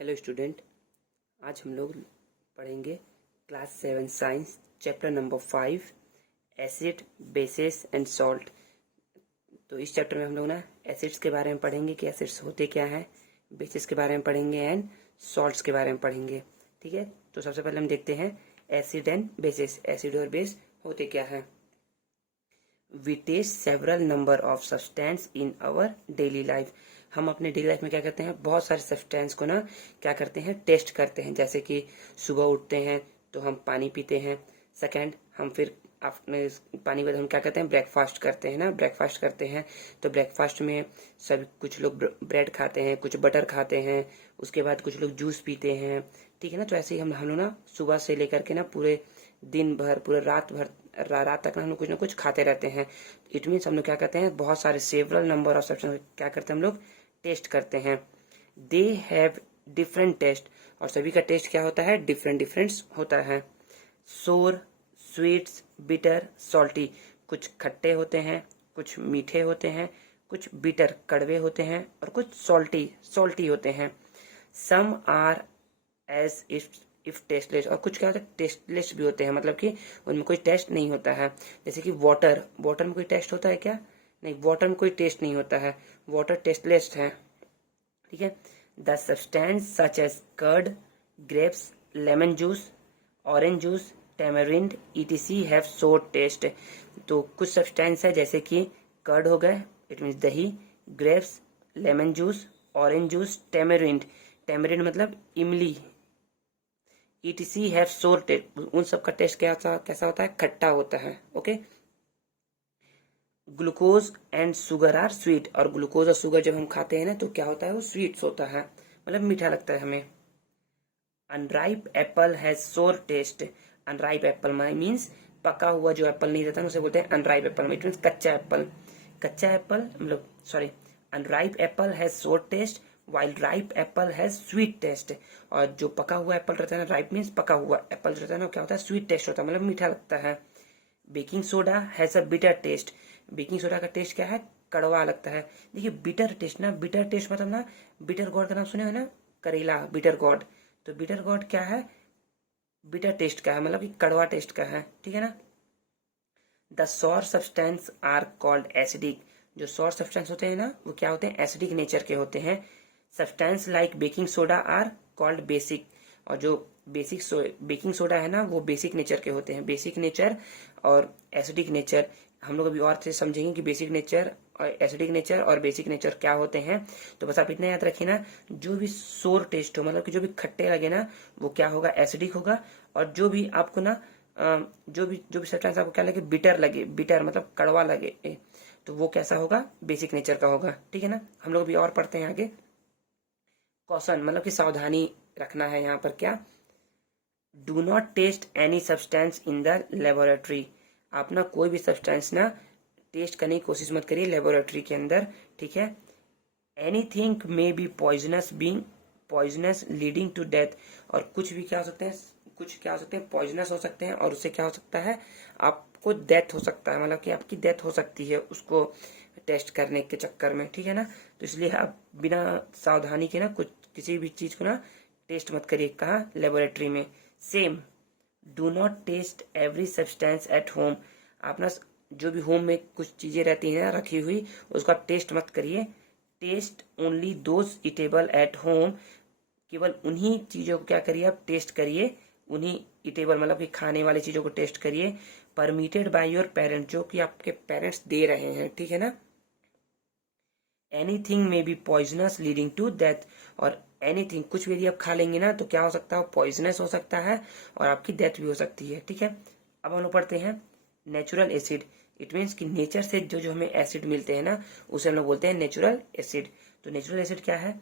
Hello student, आज हम लोग पढ़ेंगे class 7 science chapter number 5 acid basis and salt. तो इस चैप्टर में हम लोग ना एसिड्स के बारे में पढ़ेंगे कि एसिड्स होते क्या हैं, बेसिस के बारे में पढ़ेंगे एंड सॉल्ट्स के बारे में पढ़ेंगे। ठीक है, तो सबसे पहले हम देखते हैं एसिड एंड बेसिस। एसिड और बेस होते क्या है। We test several number of substance in our daily life. हम अपने डेली लाइफ में क्या करते हैं, बहुत सारे सब्सटेंस को ना क्या करते हैं, टेस्ट करते हैं। जैसे कि सुबह उठते हैं तो हम पानी पीते हैं। सेकंड, हम फिर अपने पानी के बाद हम क्या करते हैं, ब्रेकफास्ट करते हैं ना, ब्रेकफास्ट करते हैं। तो ब्रेकफास्ट में सब कुछ लोग ब्रेड खाते हैं, कुछ बटर खाते हैं, उसके बाद कुछ लोग जूस पीते हैं। ठीक है ना। तो ऐसे ही हम लोग ना सुबह से लेकर के ना पूरे दिन भर, पूरे रात भर, रात तक हम लोग कुछ ना कुछ खाते रहते हैं। इट मीन्स हम लोग क्या करते हैं, बहुत सारे सेवरल नंबर ऑफ सब्सटेंस क्या करते हैं, हम लोग टेस्ट करते हैं। दे हैव डिफरेंट टेस्ट, और सभी का टेस्ट क्या होता है, डिफरेंट डिफरेंट होता है। सोर, स्वीट्स, बिटर, सॉल्टी। कुछ खट्टे होते हैं, कुछ मीठे होते हैं, कुछ बिटर कड़वे होते हैं, और कुछ सॉल्टी सॉल्टी होते हैं। Some are as if tasteless, और कुछ क्या होता है, टेस्टलेस भी होते हैं, मतलब कि उनमें कोई टेस्ट नहीं होता है। जैसे कि वाटर, वाटर में कोई टेस्ट होता है क्या, नहीं, वाटर में कोई टेस्ट नहीं होता है, वाटर टेस्टलेस है। ठीक है। The substance such as curd, grapes, lemon juice, orange juice, tamarind ETC have sour taste. तो कुछ सब्सटेंस है जैसे कि कर्ड हो गए, इट मीन्स दही, grapes, lemon juice, orange juice, tamarind, tamarind मतलब इमली, ईटीसी हैव सोर टेस्ट, उन सब का टेस्ट कैसा होता है, खट्टा होता है। Okay. Glucose and sugar are sweet, और ग्लूकोज और शुगर जब हम खाते हैं ना तो क्या होता है, वो स्वीट्स होता है, मतलब मीठा लगता है हमें। अनराइप एप्पल हैज सोर टेस्ट। अनराइप एप्पल मीन्स पका हुआ जो एप्पल नहीं रहता है उसे बोलते हैं अनराइप एप्पल, इट मीन्स कच्चा एप्पल। कच्चा एप्पल मतलब सॉरी, अनराइप एप्पल हैज सोर test while ripe Apple has sweet taste. और जो पका हुआ एप्पल रहता है ना, राइप मीन्स पका हुआ एप्पल जो रहता है ना, क्या होता है, स्वीट टेस्ट होता है, मतलब मीठा लगता है। Baking soda has a bitter taste. Baking soda का टेस्ट क्या है, कड़वा लगता है। देखिए बिटर टेस्ट ना, बिटर टेस्ट मतलब ना, बिटर गॉड का नाम सुने हो ना, करेला, बिटर गॉड। तो बिटर गॉड क्या है, बिटर टेस्ट का है, मतलब कि कड़वा टेस्ट का है। ठीक है ना। The sour substance are called acidic. जो सॉर सब्सटेंस होते हैं ना, वो क्या होते हैं, एसिडिक नेचर के होते हैं। Substance like baking soda are called basic, और जो बेकिंग सोडा है ना, वो बेसिक नेचर के होते हैं। बेसिक नेचर और एसिडिक नेचर हम लोग अभी और से समझेंगे कि बेसिक नेचर और एसिडिक नेचर और बेसिक नेचर क्या होते हैं। तो बस आप इतना याद रखिए ना, जो भी सोर टेस्ट हो, मतलब कि जो भी खट्टे लगे ना, वो क्या होगा, एसिडिक होगा। और जो भी आपको ना जो भी सब्सटेंस आपको क्या लगे, बिटर लगे, बिटर मतलब कड़वा लगे, तो वो कैसा होगा, बेसिक नेचर का होगा। ठीक है ना। हम लोग भी और पढ़ते हैं आगे। कॉशन मतलब कि सावधानी रखना है यहाँ पर, क्या, do not test any substance in the laboratory. आप ना कोई भी सब्सटेंस ना टेस्ट करने की कोशिश मत करिए लेबोरेटरी के अंदर। ठीक है। Anything may be poisonous, being poisonous leading to death. और कुछ भी क्या हो सकते हैं, कुछ क्या हो सकते हैं, पॉइजनस हो सकते हैं, और उससे क्या हो सकता है, आपको डेथ हो सकता है, मतलब कि आपकी डेथ हो सकती है उसको टेस्ट करने के चक्कर में। ठीक है ना। तो इसलिए आप बिना सावधानी के ना कुछ किसी भी चीज को ना टेस्ट मत करिए, कहाँ, लेबोरेटरी में। Same, do not test every substance at home. आप ना जो भी होम में कुछ चीजें रहती हैं रखी हुई, उसका टेस्ट मत करिए। Test only those eatable at home. केवल उन्हीं चीजों को क्या करिए, आप टेस्ट करिए, उन्हीं इटेबल मतलब कि खाने वाली चीजों को टेस्ट करिए, परमिटेड बाय योर पेरेंट्स, जो कि आपके पेरेंट्स दे रहे हैं। ठीक है ना। Anything may be poisonous leading to death, और एनीथिंग कुछ भी यदि आप खा लेंगे ना तो क्या हो सकता है, पॉइजनस हो सकता है, और आपकी डेथ भी हो सकती है। ठीक है। अब हम लोग पढ़ते हैं नेचुरल एसिड। इट मीन्स कि नेचर से जो जो हमें एसिड मिलते हैं ना, उसे हम लोग बोलते हैं नेचुरल एसिड। तो नेचुरल एसिड क्या है,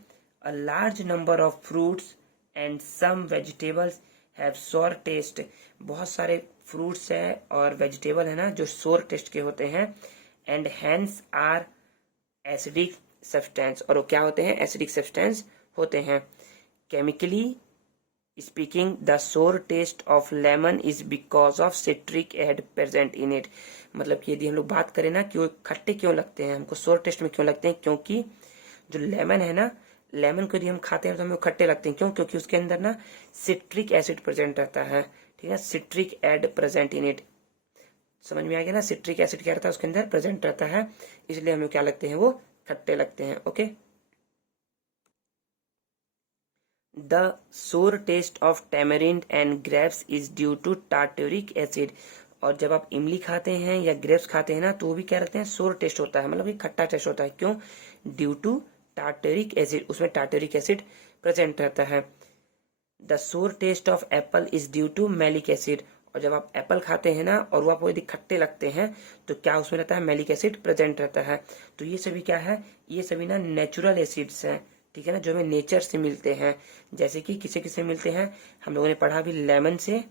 a large number of fruits and some vegetables have sour taste. बहुत सारे फ्रूट्स है और वेजिटेबल है ना जो सोर टेस्ट के होते हैं, and hence are acidic substance, और वो क्या होते हैं, एसिडिक सब्सटेंस होते हैं। Chemically speaking the sour taste of lemon is because of citric acid present in it. मतलब कि यदि हम लोग बात करें ना कि वो खट्टे क्यों लगते हैं, हमको सोर टेस्ट में क्यों लगते हैं, क्योंकि जो लेमन है ना, लेमन को यदि हम खाते हैं तो हमें खट्टे लगते हैं, क्यों? क्योंकि उसके अंदर ना सिट्रिक एसिड प्रेजेंट रहता है, ठीक है, citric acid present in it. समझ में आ गया ना, सिट्रिक एसिड क्या रहता है उसके अंदर प्रेजेंट रहता है, इसलिए हमें क्या लगते हैं, वो खट्टे लगते हैं। Okay. The sour taste of tamarind and grapes is due to tartaric acid. और जब आप इमली खाते हैं या ग्रेप्स खाते हैं ना, तो वो भी क्या रहते हैं, सोर टेस्ट होता है, मतलब कि खट्टा टेस्ट होता है। क्यों? ड्यू टू टार्टरिक एसिड, उसमें टार्टरिक एसिड प्रेजेंट रहता है। The sour taste of apple is due to malic acid. और जब आप एप्पल खाते हैं ना और वो आपको यदि खट्टे लगते हैं तो क्या उसमें रहता है, मैलिक एसिड प्रेजेंट रहता है। तो ये सभी क्या है, ये सभी ना नेचुरल एसिड्स हैं, ठीक है ना, जो हमें नेचर से मिलते हैं। जैसे कि किसे किसे मिलते हैं, हम लोगों ने पढ़ा भी लेमन से,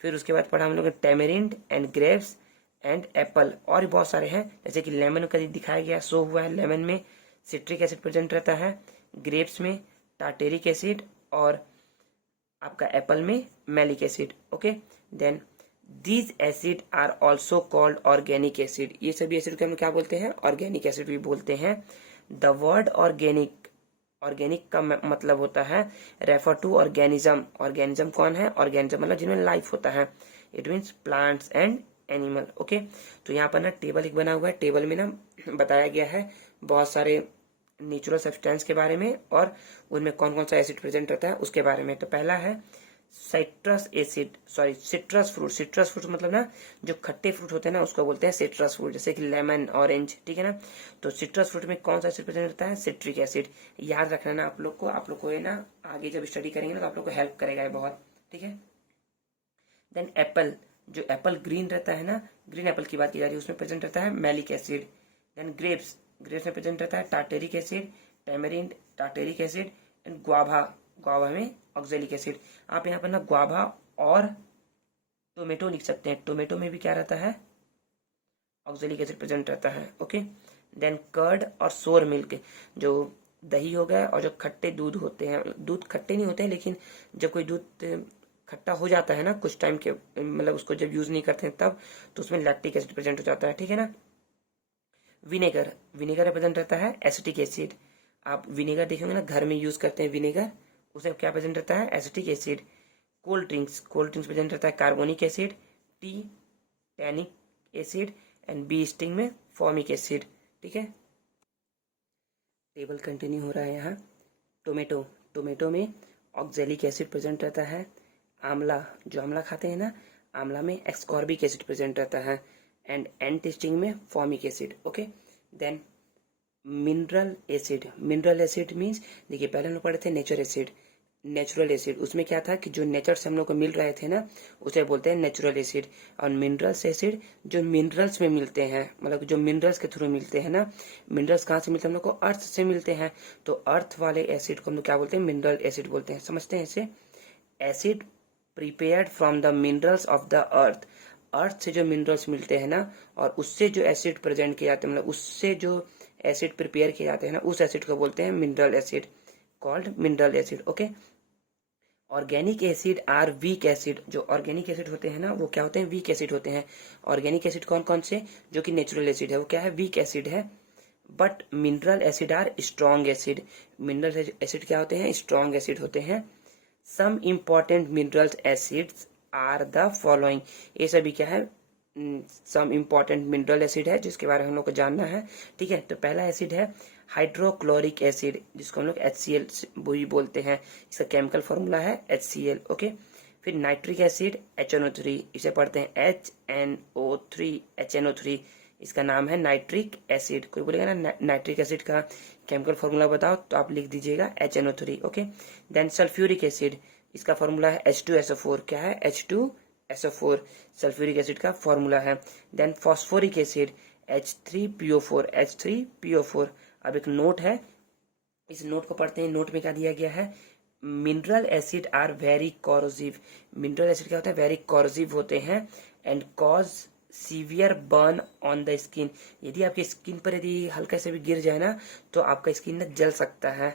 फिर उसके बाद पढ़ा हम लोगों ने tamarind and grapes and Apple, और भी बहुत सारे हैं। जैसे कि लेमन का दिखाया गया, शो हुआ है, लेमन में सिट्रिक एसिड प्रेजेंट रहता है, ग्रेप्स में टार्टेरिक एसिड, और आपका एप्पल में malic acid. Okay. Then these acid are also called organic acid. ये सभी एसिड को हम क्या बोलते हैं, ऑर्गेनिक एसिड भी बोलते हैं। द वर्ड ऑर्गेनिक, ऑर्गेनिक का मतलब होता है रेफर टू ऑर्गेनिज्म। ऑर्गेनिज्म कौन है, ऑर्गेनिज्म मतलब जिनमें लाइफ होता है, it means plants and animal. Okay. तो यहाँ पर ना टेबल एक बना हुआ है, टेबल में ना बताया गया है बहुत सारे नेचुरल सब्सटेंस के बारे में और उनमें कौन कौन सा एसिड प्रेजेंट रहता है उसके बारे में। तो पहला है citrus acid, sorry citrus fruit. Citrus fruit मतलब ना जो खट्टे फ्रूट होते हैं ना उसको बोलते हैं सिट्रस फ्रूट, जैसे कि लेमन, ऑरेंज, ठीक है ना। तो सिट्रस फ्रूट में कौन सा एसिड प्रेजेंट रहता है, सिट्रिक एसिड। याद रखना ना आप लोग को ये ना आगे जब स्टडी करेंगे ना तो आप लोग को हेल्प करेगा ये बहुत, ठीक है। देन एप्पल, जो एप्पल ग्रीन रहता है ना, ग्रीन एप्पल की बात की जा रही है, उसमें प्रेजेंट रहता है malic acid. Then grapes, grapes में प्रेजेंट रहता है tartaric acid, tamarind tartaric acid, and guava, guava में ऑक्जेलिक एसिड। आप यहाँ पर ना गुआवा और टोमेटो लिख सकते हैं, टोमेटो में भी क्या रहता है, ऑक्जेलिक एसिड प्रेजेंट रहता है। ओके। देन कर्ड और सोर मिल्क, जो दही हो गया और जो खट्टे दूध होते हैं, दूध खट्टे नहीं होते हैं लेकिन जब कोई दूध खट्टा हो जाता है ना कुछ टाइम के, मतलब उसको जब यूज नहीं करते हैं तब, तो उसमें लैक्टिक एसिड प्रेजेंट हो जाता है, ठीक है ना। विनेगर, विनेगर प्रेजेंट रहता है एसिटिक एसिड। आप विनेगर देखेंगे ना घर में यूज करते हैं विनेगर, उसमें क्या प्रेजेंट रहता है, acetic acid. Cold drinks, cold drinks present रहता है carbonic acid, tea tannic acid, and bee sting में फॉर्मिक एसिड, ठीक है। टेबल कंटिन्यू हो रहा है यहाँ। टोमेटो, टोमेटो में ऑक्जेलिक एसिड प्रेजेंट रहता है। आंवला, जो आंवला खाते हैं ना, आंवला में एक्सकॉर्बिक एसिड प्रेजेंट रहता है, एंड एंटिस्टिंग में formic acid. Okay. Then mineral acid, mineral acid means, देखिए पहले हम लोग पढ़े थे नेचर एसिड, नेचुरल एसिड, उसमें क्या था कि जो नेचर से हम लोग को मिल रहे थे ना उसे बोलते हैं नेचुरल एसिड। और मिनरल्स एसिड जो मिनरल्स में मिलते हैं, मतलब जो मिनरल्स के थ्रू मिलते हैं ना, मिनरल्स कहाँ से मिलते हैं हम लोग को, अर्थ से मिलते हैं, तो अर्थ वाले एसिड को हम लोग क्या बोलते हैं, मिनरल एसिड बोलते हैं। समझते हैं इसे, acid prepared from the minerals of the earth, earth से जो मिनरल्स मिलते हैं ना और उससे जो एसिड प्रेजेंट किए जाते हैं, मतलब उससे जो एसिड प्रिपेयर किए जाते हैं ना, उस एसिड को बोलते हैं mineral acid, called mineral acid. Okay. Organic acid are weak acid, जो ऑर्गेनिक एसिड होते हैं ना वो क्या होते हैं, वीक एसिड होते हैं। ऑर्गेनिक एसिड कौन कौन से, जो कि नेचुरल एसिड है वो क्या है, वीक एसिड है। But mineral acid are strong acid, mineral acid क्या होते हैं, स्ट्रॉन्ग एसिड होते हैं। Some important mineral acids are the following, ये सभी क्या है, सम इम्पॉर्टेंट मिनरल एसिड है जिसके बारे में हम लोग को जानना है, ठीक है। तो पहला एसिड है हाइड्रोक्लोरिक एसिड, जिसको हम लोग HCl भी बोलते हैं, इसका केमिकल फॉर्मूला है HCl। ओके। फिर नाइट्रिक एसिड HNO3, इसे पढ़ते हैं HNO3, HNO3, इसका नाम है नाइट्रिक एसिड। कोई बोलेगा ना नाइट्रिक एसिड का केमिकल फॉर्मूला बताओ, तो आप लिख दीजिएगा HNO3। Okay. Then sulphuric acid, इसका फॉर्मूला है H2SO4, क्या है, H2SO4 सल्फ्यूरिक एसिड का फॉर्मूला है। Then phosphoric acid H3PO4, H3PO4। अब एक नोट है, इस नोट को पढ़ते हैं। नोट में क्या दिया गया है, mineral acid are very corrosive, mineral acid क्या होता है, वेरी कॉरोसिव होते हैं, and cause severe burn on the skin, यदि आपकी स्किन पर यदि हल्का से भी गिर जाए ना तो आपका स्किन ना जल सकता है।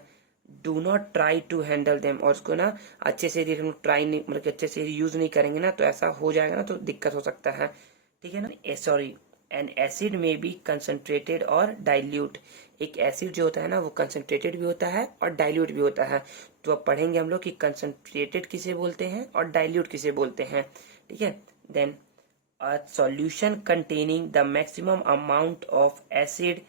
Do not try to handle them, और उसको ना अच्छे से यदि हम ट्राई नहीं, मतलब अच्छे से यूज नहीं करेंगे ना तो ऐसा हो जाएगा ना, तो दिक्कत हो सकता है, ठीक है ना। सॉरी, एन एसिड में बी कंसनट्रेटेड और डाइल्यूट। एक एसिड जो होता है ना वो कंसनट्रेटेड भी होता है और डाइल्यूट भी होता है। तो अब पढ़ेंगे हम लोग कि कंसनट्रेटेड किसे बोलते हैं और डाइल्यूट किसे बोलते हैं। ठीक है, then a solution containing the maximum amount of acid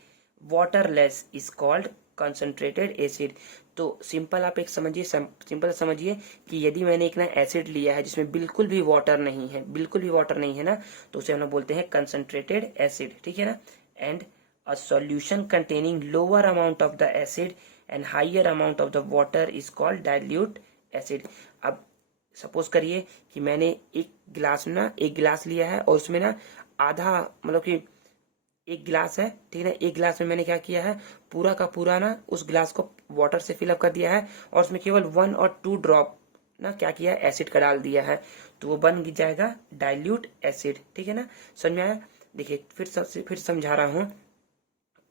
waterless is called concentrated acid. तो सिंपल आप एक समझिए, सिंपल समझिए कि यदि मैंने एक ना एसिड लिया है जिसमें बिल्कुल भी वाटर नहीं है, बिल्कुल भी वाटर नहीं है ना, तो उसे हम लोग बोलते हैं कंसनट्रेटेड एसिड। ठीक है ना। And a solution containing lower amount of the acid and higher amount of the water is called dilute acid. अब सपोज करिए कि मैंने एक गिलास लिया है और उसमें ना आधा, मतलब कि एक गिलास है, ठीक है ना, एक गिलास में मैंने क्या किया है, पूरा का पूरा ना उस गिलास को वाटर से फिलअप कर दिया है और उसमें केवल 1 और 2 ड्रॉप ना क्या किया है, एसिड का डाल दिया है, तो वो बन जाएगा डाइल्यूट एसिड। ठीक है ना, समझ में आया। देखिए फिर समझा रहा हूँ।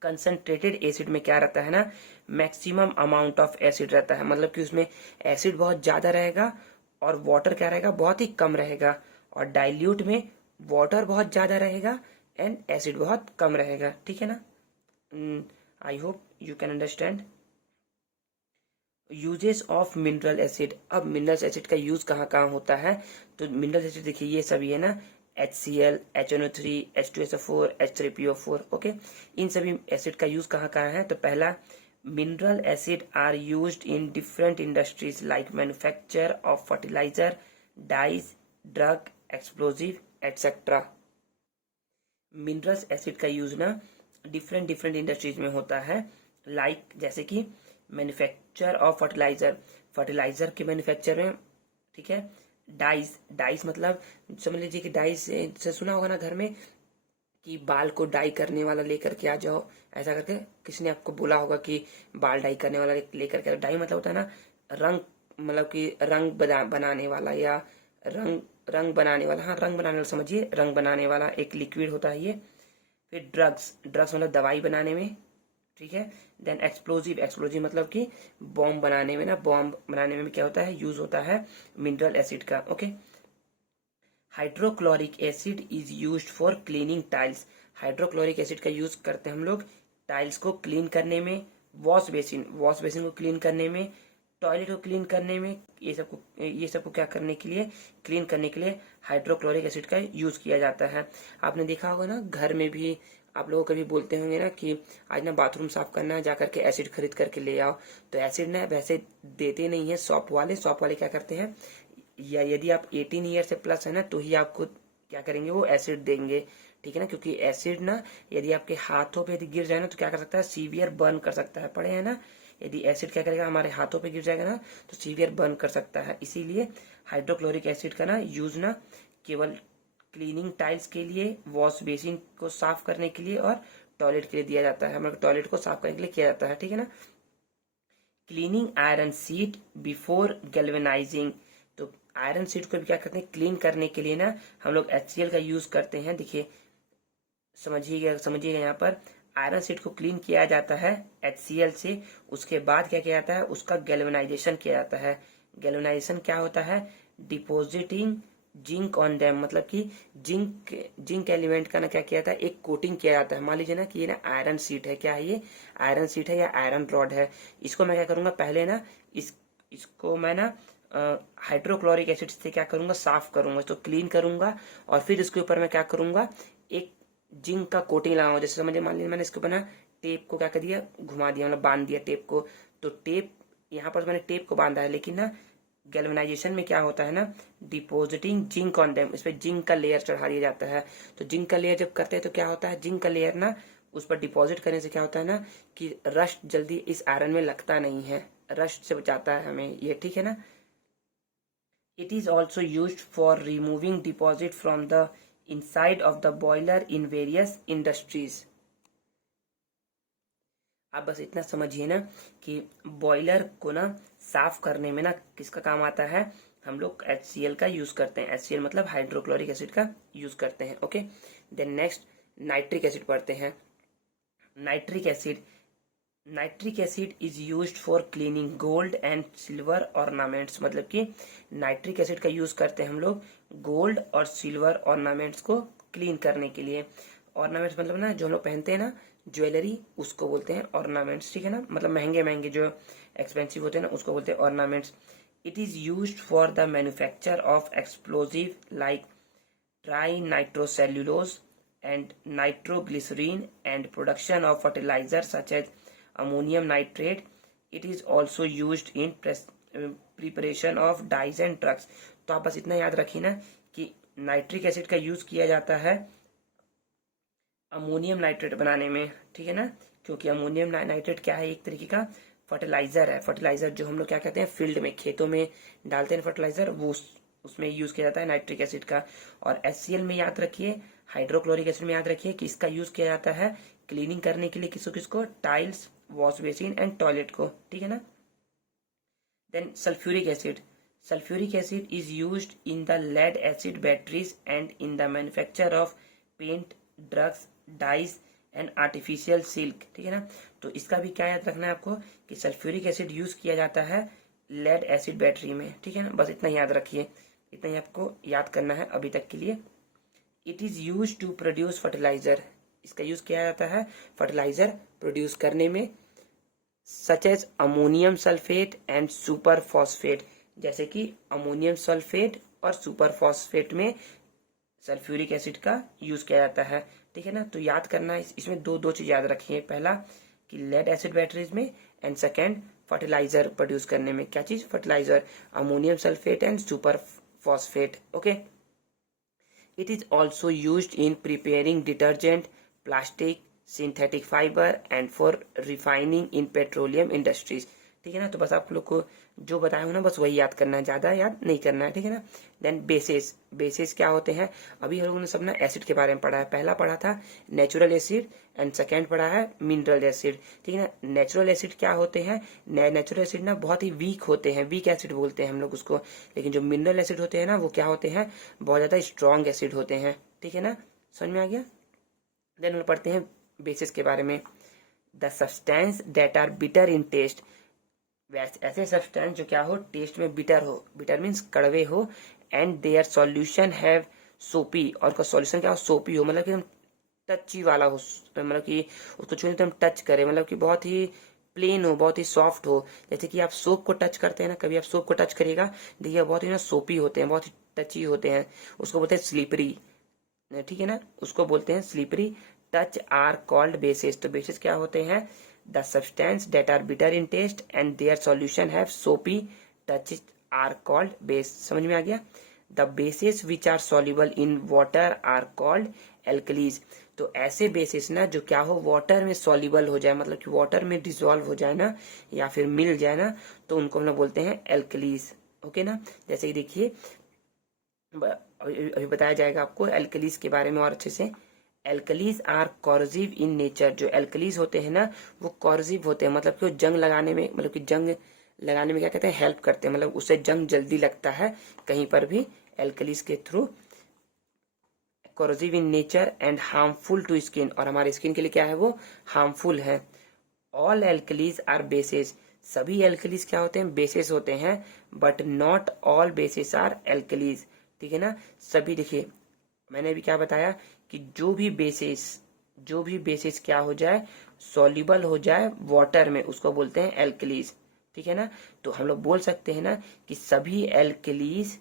कंसंट्रेटेड एसिड में क्या रहता है ना, मैक्सिमम अमाउंट ऑफ एसिड रहता है, मतलब कि उसमें एसिड बहुत ज्यादा रहेगा और वाटर क्या रहेगा, बहुत ही कम रहेगा। और डाइल्यूट में वाटर बहुत ज्यादा रहेगा एंड एसिड बहुत कम रहेगा। ठीक है ना। I hope you can understand. Uses of mineral acid. अब मिनरल एसिड का यूज कहाँ कहाँ होता है, तो मिनरल एसिड देखिए ये सभी है ना, HCl, HNO3, H2SO4, H3PO4। Okay, इन सभी एसिड का यूज कहाँ कहाँ है, तो पहला, mineral acid are used in different industries like manufacture of fertiliser, dyes, drug, explosive etcetera. Minerals acid का यूज ना डिफरेंट डिफरेंट इंडस्ट्रीज में होता है, लाइक जैसे कि मैन्युफैक्चर ऑफ फर्टिलाइजर, फर्टिलाइजर के मैन्युफैक्चर में। ठीक है। डाइस, डाइस मतलब समझ लीजिए कि डाइस से सुना होगा ना घर में कि बाल को डाई करने वाला लेकर के आ जाओ, ऐसा करके किसी ने आपको बोला होगा कि बाल डाई करने वाला लेकर के आओ। डाई मतलब होता है ना रंग, मतलब कि रंग बनाने वाला या रंग रंग बनाने वाला, हाँ रंग बनाने वाला समझिए, रंग बनाने वाला एक लिक्विड होता है ये। फिर ड्रग्स, ड्रग्स मतलब दवाई बनाने में। ठीक है। देन एक्सप्लोजिव, एक्सप्लोजिव मतलब कि बॉम्ब बनाने में ना, बॉम्ब बनाने में क्या होता है, यूज होता है मिनरल एसिड का। Okay. Hydrochloric acid is used for cleaning tiles. Hydrochloric acid का यूज करते हैं हम लोग टाइल्स को क्लीन करने में, वॉश बेसिन, वॉश बेसिन को क्लीन करने में, टॉयलेट को क्लीन करने में, ये सबको क्या करने के लिए, क्लीन करने के लिए हाइड्रोक्लोरिक एसिड का यूज किया जाता है। आपने देखा होगा ना घर में भी आप लोग कभी बोलते होंगे ना कि आज ना बाथरूम साफ करना है, जा करके एसिड खरीद करके ले आओ। तो एसिड ना वैसे देते नहीं है शॉप वाले, शॉप वाले क्या करते हैं, या यदि आप 18 ईयर से प्लस है ना तो ही आपको क्या करेंगे, वो एसिड देंगे। ठीक है ना, क्योंकि एसिड ना यदि आपके हाथों पे यदि गिर जाए ना तो क्या कर सकता है, सीवियर बर्न कर सकता है, पढ़े हैं ना। यदि एसिड क्या करेगा, हमारे हाथों पे गिर जाएगा ना तो सीवियर बर्न कर सकता है। इसीलिए हाइड्रोक्लोरिक एसिड का ना यूज ना केवल क्लीनिंग टाइल्स के लिए, वॉश बेसिन को साफ करने के लिए और टॉयलेट के लिए दिया जाता है, हमारे टॉयलेट को साफ करने के लिए किया जाता है। ठीक है ना। Cleaning iron seat before galvanising. तो आयरन सीट को भी क्या करते हैं, क्लीन करने के लिए ना हम लोग HCl का यूज करते हैं। देखिए समझिएगा, समझिएगा, यहाँ पर आयरन सीट को क्लीन किया जाता है HCl से। उसके बाद क्या किया जाता है, उसका गैल्वेनाइजेशन किया जाता है। गैल्वेनाइजेशन क्या होता है, डिपोजिटिंग जिंक ऑन डैम, मतलब कि जिंक एलिमेंट का ना क्या किया जाता है, एक कोटिंग किया जाता है। मान लीजिए ना कि ये ना आयरन सीट है, क्या है ये, आयरन सीट है या आयरन रॉड है। इसको मैं क्या करूंगा, पहले ना इसको मैं ना हाइड्रोक्लोरिक एसिड से क्या करूंगा, साफ करूंगा, इसको क्लीन करूंगा और फिर इसके ऊपर मैं क्या करूंगा, एक जिंक का कोटिंग लगाऊंगा। जैसे समझिए, मान लीजिए मैंने इसके ऊपर ना टेप को क्या कर दिया, घुमा दिया, मतलब बांध दिया टेप को। तो टेप यहाँ पर मैंने टेप को बांधा है, लेकिन ना गैल्वेनाइजेशन में क्या होता है ना, डिपोजिटिंग जिंक ऑन देम, इस पर जिंक का लेयर चढ़ा दिया जाता है। तो जिंक का लेयर जब करते हैं तो क्या होता है, जिंक का लेयर ना उस पर डिपॉजिट करने से क्या होता है ना कि रस्ट जल्दी इस आयरन में लगता नहीं है, रस्ट से बचाता है हमें ये। ठीक है ना। It is also used for removing deposit from the inside of the boiler in various industries. आप बस इतना समझिए ना कि बॉयलर को ना साफ करने में ना किसका काम आता है, हम लोग HCl का यूज करते हैं। HCl मतलब हाइड्रोक्लोरिक एसिड का यूज करते हैं। Okay. Then next nitric acid पढ़ते हैं। Nitric acid, nitric acid is used for cleaning gold and silver ornaments, मतलब कि नाइट्रिक एसिड का यूज करते हैं हम लोग गोल्ड और सिल्वर ऑर्नामेंट्स को क्लीन करने के लिए। ऑर्नामेंट्स मतलब ना जो हम लोग पहनते हैं ना ज्वेलरी, उसको बोलते हैं ऑर्नामेंट्स, ठीक है ना, मतलब महंगे महंगे जो एक्सपेंसिव होते हैं ना उसको बोलते हैं ornaments. It is used for the manufacture of explosive like trinitrocellulose and nitroglycerin and production of fertilizer such as ammonium nitrate. It is also used in preparation of dyes and drugs. तो आप बस इतना याद रखिए ना कि nitric acid का use किया जाता है अमोनियम नाइट्रेट बनाने में, ठीक है ना, क्योंकि अमोनियम नाइट्रेट क्या है, एक तरीके का फर्टिलाइजर है। फर्टिलाइजर जो हम लोग क्या कहते हैं फील्ड में, खेतों में डालते हैं फर्टिलाइजर, वो उसमें यूज किया जाता है नाइट्रिक एसिड का। और HCl में याद रखिए, हाइड्रोक्लोरिक एसिड में याद रखिए कि इसका यूज किया जाता है क्लीनिंग करने के लिए, किसको किसको, tiles, wash basin and toilet को, ठीक है ना। Then sulphuric acid, sulphuric acid is used in the lead acid batteries and in the manufacture of paint, drugs, dyes and artificial silk, ठीक है ना। तो इसका भी क्या याद रखना है आपको कि सल्फ्यूरिक एसिड यूज किया जाता है लेड एसिड बैटरी में, ठीक है ना, बस इतना याद रखिए, इतना ही आपको याद करना है अभी तक के लिए। It is use to produce fertiliser, इसका यूज किया जाता है फर्टिलाइजर प्रोड्यूस करने में, such as ammonium sulphate and super phosphate, जैसे कि अमोनियम सल्फेट और सुपर फॉस्फेट में सल्फ्यूरिक एसिड का यूज किया जाता है, ठीक है ना। तो याद करना है, इसमें दो चीज याद रखिए, पहला कि लेड एसिड बैटरीज में, एंड सेकेंड फर्टिलाइजर प्रोड्यूस करने में, क्या चीज, fertiliser, ammonium sulphate and super phosphate, okay. It is also used in preparing detergent, plastic, synthetic fiber and for refining in petroleum industries, ठीक है ना। तो बस आप लोग को जो बताया हूं ना बस वही याद करना है, ज्यादा याद नहीं करना है, ठीक है ना। देन बेसिस, बेसिस क्या होते हैं, अभी हम लोगों ने सब ना एसिड के बारे में पढ़ा है, पहला पढ़ा था नेचुरल एसिड एंड सेकेंड पढ़ा है मिनरल एसिड, ठीक है ना। नेचुरल एसिड क्या होते हैं, नेचुरल एसिड ना बहुत ही वीक होते हैं, वीक एसिड बोलते हैं हम लोग उसको, लेकिन जो मिनरल एसिड होते हैं ना वो क्या होते हैं, बहुत ज्यादा स्ट्रॉन्ग एसिड होते हैं, ठीक है ना, समझ में आ गया। देन हम पढ़ते हैं बेसिस के बारे में। The substance that are bitter in taste, ऐसे सब्सटेंस जो क्या हो, टेस्ट में बिटर हो, बिटर मीन्स कड़वे हो, एंड देयर सॉल्यूशन हैव सोपी, और उसका सॉल्यूशन क्या हो, सोपी हो, मतलब कि हम टची वाला हो, मतलब कि उसको छूने तो हम टच करें, मतलब कि बहुत ही प्लेन हो, बहुत ही सॉफ्ट हो, जैसे कि आप सोप को टच करते हैं ना, कभी आप सोप को टच करिएगा, देखिए बहुत ही ना सोपी होते हैं, बहुत ही टची होते हैं, उसको बोलते हैं स्लिपरी, ठीक है ना, उसको बोलते हैं slippery. Touch are called bases, तो बेसिस क्या होते हैं, the substance that are bitter in taste and their solution have soapy touch are called base, समझ में आ गया। The bases which are soluble in water are called alkalis, तो ऐसे बेसिस ना जो क्या हो, वाटर में सॉल्युबल हो जाए, मतलब कि वाटर में डिसॉल्व हो जाए ना, या फिर मिल जाए ना, तो उनको हम लोग बोलते हैं एल्कलीज, ओके ना। जैसे कि देखिए अभी बताया जाएगा आपको एल्कलीज के बारे में और अच्छे से। Alkalis are corrosive in nature, जो एल्कलीज होते हैं ना वो कॉर्सिव होते हैं, मतलब कि वो जंग लगाने में, मतलब कि जंग लगाने में क्या कहते हैं, हेल्प करते हैं, मतलब उससे जंग जल्दी लगता है कहीं पर भी एल्कलीज के थ्रू। Corrosive in nature and harmful to skin, और हमारे स्किन के लिए क्या है, वो हार्मफुल है। ऑल एल्कलीज आर बेसिस, सभी एल्कलीज क्या होते हैं, बेसिस होते हैं, but not all bases are alkalis, ठीक है ना। सभी देखिए मैंने अभी क्या बताया कि जो भी बेसिस क्या हो जाए, सॉल्युबल हो जाए वाटर में, उसको बोलते हैं एल्कलीज, ठीक है ना। तो हम लोग बोल सकते हैं ना कि सभी एल्कलीज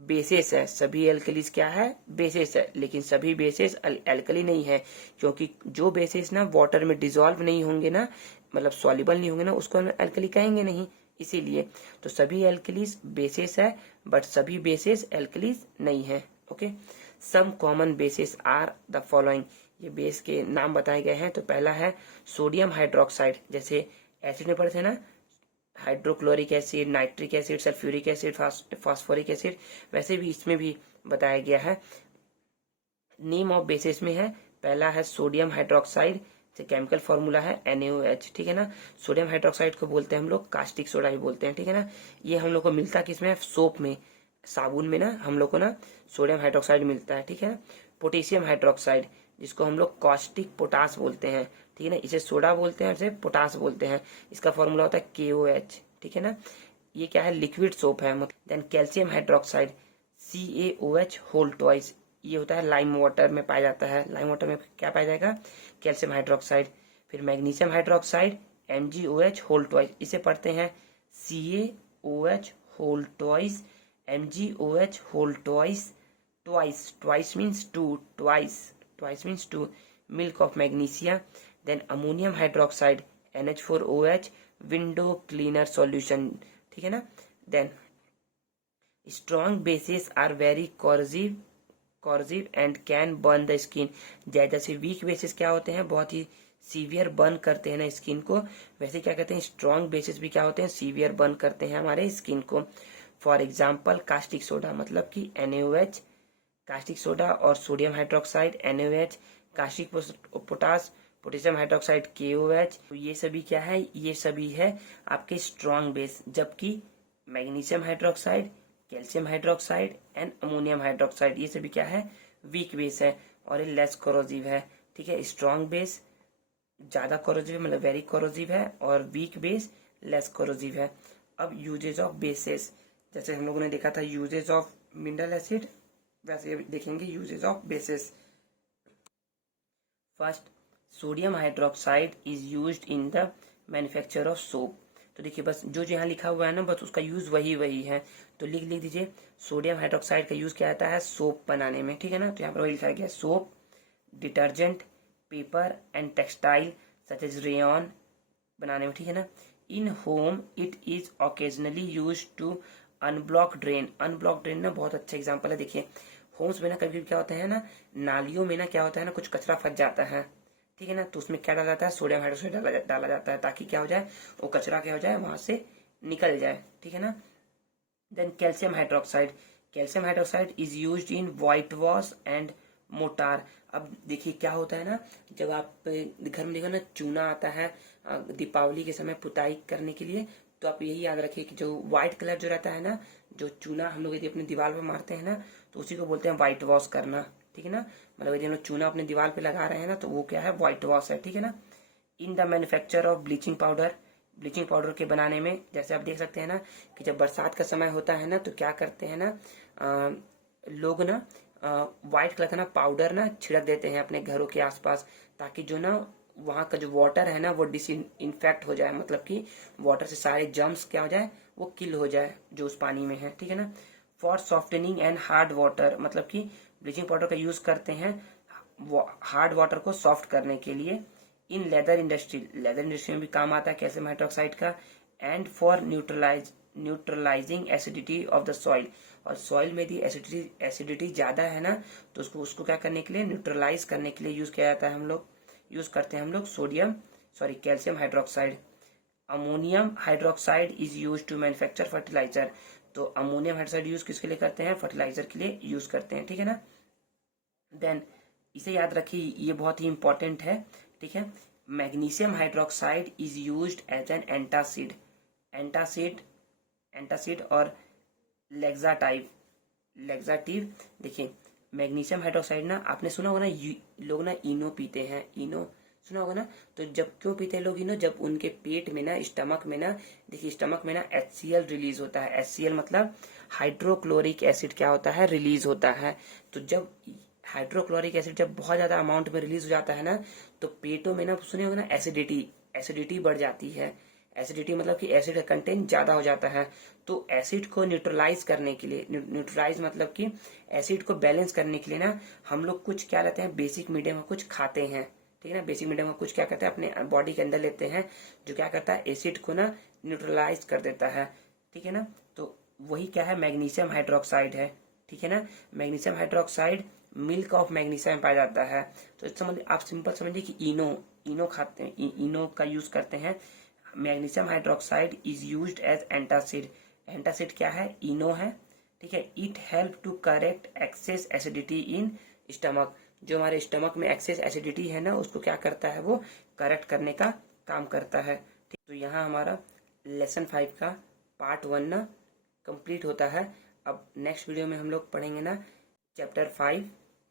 बेसिस है, सभी एल्कलीज क्या है, बेसिस है, लेकिन सभी बेसिस एल्कली नहीं है, क्योंकि जो बेसिस ना वाटर में डिजोल्व नहीं होंगे ना, मतलब सॉल्युबल नहीं होंगे ना, उसको हम एल्कली कहेंगे नहीं, इसीलिए। तो सभी एल्कलीज बेसिस है, बट सभी बेसिस एल्कलीज नहीं है, okay. Some common bases are the following, ये बेस के नाम बताए गए हैं। तो पहला है सोडियम हाइड्रोक्साइड, जैसे एसिड में पढ़ते हैं ना, hydrochloric acid, nitric acid, sulphuric acid, phosphoric acid, वैसे भी इसमें भी बताया गया है। नेम ऑफ बेसिस में है, पहला है सोडियम हाइड्रोक्साइड, केमिकल फॉर्मूला है NaOH, ठीक है ना। सोडियम हाइड्रोक्साइड को बोलते हैं हम लोग कास्टिक सोडा भी बोलते हैं, ठीक है ना। ये हम लोग को मिलता है किसमें, सोप में, साबुन में ना हम लोग को ना सोडियम हाइड्रोक्साइड मिलता है, ठीक है ना। पोटेशियम हाइड्रोक्साइड, जिसको हम लोग कॉस्टिक पोटास बोलते हैं, ठीक है ना, इसे सोडा बोलते हैं, इसे पोटास बोलते हैं, इसका फॉर्मूला होता है KOH, ठीक है ना। ये क्या है, लिक्विड सोप है। Then calcium hydroxide CaOH whole twice, ये होता है लाइम वाटर में पाया जाता है। लाइम वाटर में क्या पाया जाएगा? Calcium hydroxide. फिर magnesium hydroxide MgOH whole twice, इसे पढ़ते हैं CaOH whole twice, MgOH whole twice, twice means two, twice means two, milk of magnesia. Then ammonium hydroxide NH4OH window cleaner solution, ठीक है ना। Then strong bases are very corrosive and can burn the skin. जैसे weak bases क्या होते हैं, बहुत ही severe burn करते हैं ना स्किन को, वैसे क्या कहते हैं स्ट्रॉन्ग बेसिस भी क्या होते हैं, सीवियर बर्न करते हैं हमारे स्किन को। फॉर एग्जाम्पल कास्टिक सोडा मतलब कि NaOH, कास्टिक सोडा और sodium hydroxide NaOH, caustic potassium hydroxide KOH। तो ये सभी क्या है, ये सभी है आपके स्ट्रॉन्ग बेस, जबकि magnesium hydroxide, calcium hydroxide and ammonium hydroxide ये सभी क्या है, वीक बेस है और ये लेस कोरोजिव है, ठीक है। स्ट्रॉन्ग बेस ज्यादा कोरोजिव मतलब वेरी कोरोजिव है और वीक बेस लेस कोरोजिव है। अब यूजेज ऑफ बेसेस, जैसे हम लोगों ने देखा था यूजेज ऑफ मिनरल एसिड, वैसे देखेंगे uses of bases. First, sodium hydroxide is used in the manufacture of soap. तो देखिए बस जो यहाँ लिखा हुआ है ना, बस उसका यूज वही है, तो लिख दीजिए सोडियम हाइड्रोक्साइड का यूज क्या आता है, सोप बनाने में, ठीक है ना। तो यहाँ पर वही लिखा गया soap, detergent, paper and textile such as rayon बनाने में, ठीक है ना। In home it is occasionally use to unblock drain. Unblock drain ना बहुत अच्छा एग्जाम्पल है। देखिए होम्स में ना कभी क्या होता है ना, नालियों में ना क्या होता है ना, कुछ कचरा फंस जाता है, ठीक है ना, तो उसमें क्या डाला जाता है, सोडियम हाइड्रोक्साइड डाला जाता है, ताकि क्या हो जाए, वो कचरा क्या हो जाए वहां से निकल जाए, ठीक है ना। Then calcium hydroxide is used in white wash and mortar. अब देखिए क्या होता है ना, जब आप घर में देखो ना चूना आता है दीपावली के समय पुताई करने के लिए, तो आप यही याद रखिए कि जो व्हाइट कलर जो रहता है ना, जो चूना हम लोग यदि अपने दीवार पे मारते हैं ना, तो उसी को बोलते हैं व्हाइट वॉश करना, ठीक है ना। मतलब यदि हम लोग चूना अपने दीवार पे लगा रहे हैं ना, तो वो क्या है, व्हाइट वॉश है, ठीक है ना। इन the manufacture of bleaching powder के बनाने में, जैसे आप देख सकते हैं ना कि जब बरसात का समय होता है ना, तो क्या करते हैं ना लोग ना व्हाइट कलर का ना पाउडर ना छिड़क देते हैं अपने घरों के आसपास, ताकि जो ना वहाँ का जो वाटर है ना वो डिसइंफेक्ट हो जाए, मतलब कि वाटर से सारे जर्म्स क्या हो जाए, वो किल हो जाए जो उस पानी में है, ठीक है ना। For softening and hard water, मतलब कि ब्लीचिंग पाउडर का यूज करते हैं हार्ड वाटर को सॉफ्ट करने के लिए। इन लेदर इंडस्ट्री में भी काम आता है कैल्शियम हाइड्रोक्साइड का। And for neutralising acidity of the soil, और सॉइल में यदि एसिडिटी ज्यादा है ना, तो उसको क्या करने के लिए, न्यूट्रलाइज करने के लिए यूज किया जाता है, यूज करते हैं हम लोग calcium hydroxide. Ammonium hydroxide is use to manufacture fertiliser. तो अमोनियम हाइड्रोक्साइड यूज किसके लिए करते हैं, फर्टिलाइजर के लिए यूज करते हैं, ठीक है ना। देन इसे याद रखिए, ये बहुत ही इंपॉर्टेंट है, ठीक है। Magnesium hydroxide is used as an antacid और लेग्जाटिव। देखिए मैग्नीशियम हाइड्रोक्साइड ना, आपने सुना होगा ना, लोग ना इनो पीते हैं, इनो सुना होगा ना। तो जब क्यों पीते हैं लोग इनो, जब उनके पेट में ना, स्टमक में ना, देखिए स्टमक में ना HCl रिलीज होता है। HCl मतलब हाइड्रोक्लोरिक एसिड क्या होता है, रिलीज होता है। तो जब हाइड्रोक्लोरिक एसिड जब बहुत ज्यादा अमाउंट में रिलीज हो जाता है ना, तो पेटों में ना, सुने होगा ना, एसिडिटी बढ़ जाती है। एसिडिटी मतलब कि एसिड का कंटेंट ज्यादा हो जाता है। तो एसिड को न्यूट्रलाइज करने के लिए, न्यूट्रलाइज मतलब कि एसिड को बैलेंस करने के लिए ना, हम लोग कुछ क्या लेते हैं, बेसिक मीडियम का कुछ खाते हैं, ठीक है ना। बेसिक मीडियम का कुछ क्या करते हैं, अपने बॉडी के अंदर लेते हैं, जो क्या करता है, एसिड को ना न्यूट्रलाइज कर देता है, ठीक है ना। तो वही क्या है, मैग्नीशियम हाइड्रोक्साइड है, ठीक है ना। Magnesium hydroxide milk of magnesium पाया जाता है। तो समझ, आप सिंपल समझिए कि इनो खाते हैं, इनो का यूज करते हैं। Magnesium hydroxide is used as antacid. Antacid क्या है, इनो है, ठीक है। It help to correct excess acidity in stomach. जो हमारे स्टमक में एक्सेस एसिडिटी है ना, उसको क्या करता है, वो करेक्ट करने का काम करता है, ठीक। तो यहाँ हमारा लेसन 5 का पार्ट 1 ना कंप्लीट होता है। अब नेक्स्ट वीडियो में हम लोग पढ़ेंगे ना चैप्टर 5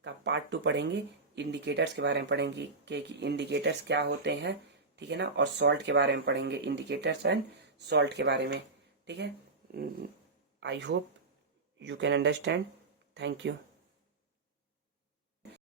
का पार्ट 2 पढ़ेंगे। इंडिकेटर्स के बारे में पढ़ेंगे कि इंडिकेटर्स क्या होते हैं, ठीक है ना। और सॉल्ट के बारे में पढ़ेंगे, इंडिकेटर्स एंड सॉल्ट के बारे में, ठीक है। I hope you can understand. Thank you.